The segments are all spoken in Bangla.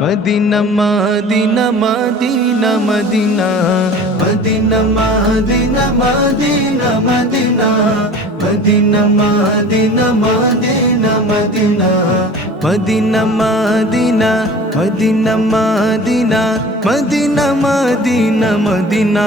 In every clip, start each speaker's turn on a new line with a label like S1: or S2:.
S1: மதின மதினா மதின மதின மதின மதினா மதின மதின மதின மதினா மதின மதின மதின மதினா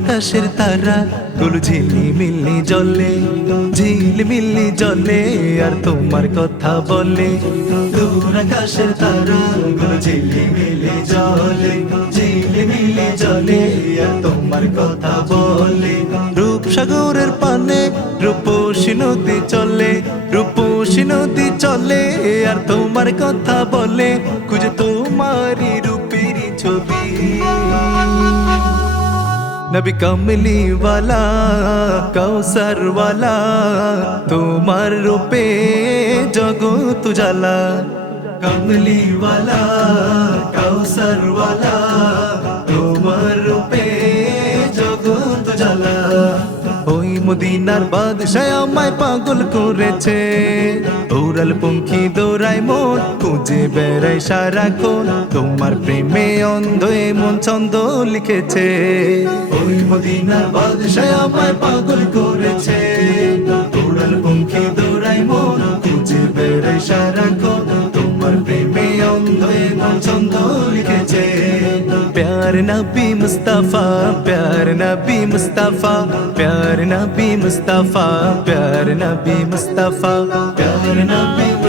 S1: আকাশের তারা গুলো ঝিলি মিলি জলে ঝিলি মিলি জলে আর তোমার কথা বলে। দূর আকাশের তারা ঝিলি মিলি জলে ঝিলি মিলি জলে আর তোমার কথা বলে। রূপসাগরের পানে রূপসী নদী চলে, রূপসী নদী চলে, আর তোমার কথা বলে। খুঁজে তোমারই রূপেরই ছবি। নবী কমলি কৌসর তোমার রূপে জগৎ উজালা কমলি কৌসর তোমার রূপে জগৎ উজালা ওই মুদিনার বাদশায় আমায় পাগল করেছে উড়াল দ দৌড়ায় মন খুঁজে বেড়ায় সারাক্ষণ তোমার প্রেমে অন্ধ এ মন ছন্দ লিখেছে ওই মদিনার বাদশাহ আমায় পাগল করেছে ওরাল পঙ্খী দৌড়ায় মন খুঁজে বেড়ায় সারাক্ষণ তোমার প্রেমে অন্ধ এ মন ছন্দ লিখেছে प्यार नबी मुस्तफा प्यार नबी मुस्तफा प्यार नबी मुस्तफा प्यार नबी मुस्तफा प्यार नबी मुस्तफा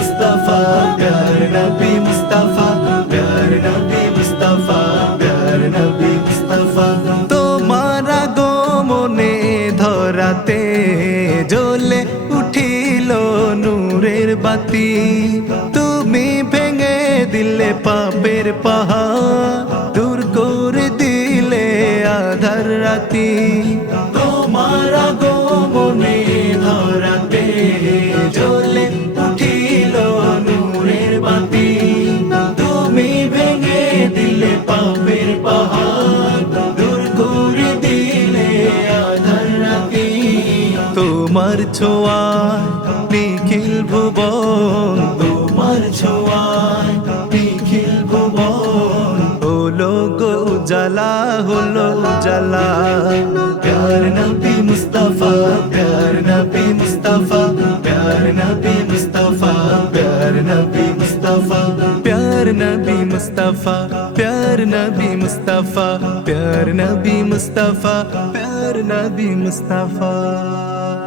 S1: प्यार नबी मुस्तफा प्यार नबी मुस्तफा प्यार नबी मुस्तफा তোমারা গো মনে ধরাতে জ্বলে উঠিল নূরের বাতি তুমি ভেঙে দিলে পাপের পাহাড় দূর করে দিলে আধার রাতি পাপের পাহাড় দূর করে দিলে আধার রাতি তোমার ছোঁয়ায় নিখিল ভুবন। তোমার ছোঁয়ায় নিখিল ভুবন। হলো গো উজালা হলো উজালা প্যার নবী মুস্তাফা প্যার নবী মুস্তাফা প্যার নবী মুস্তাফা। نبی مصطفیٰ پیار نبی مصطفیٰ پیار نبی مصطفیٰ۔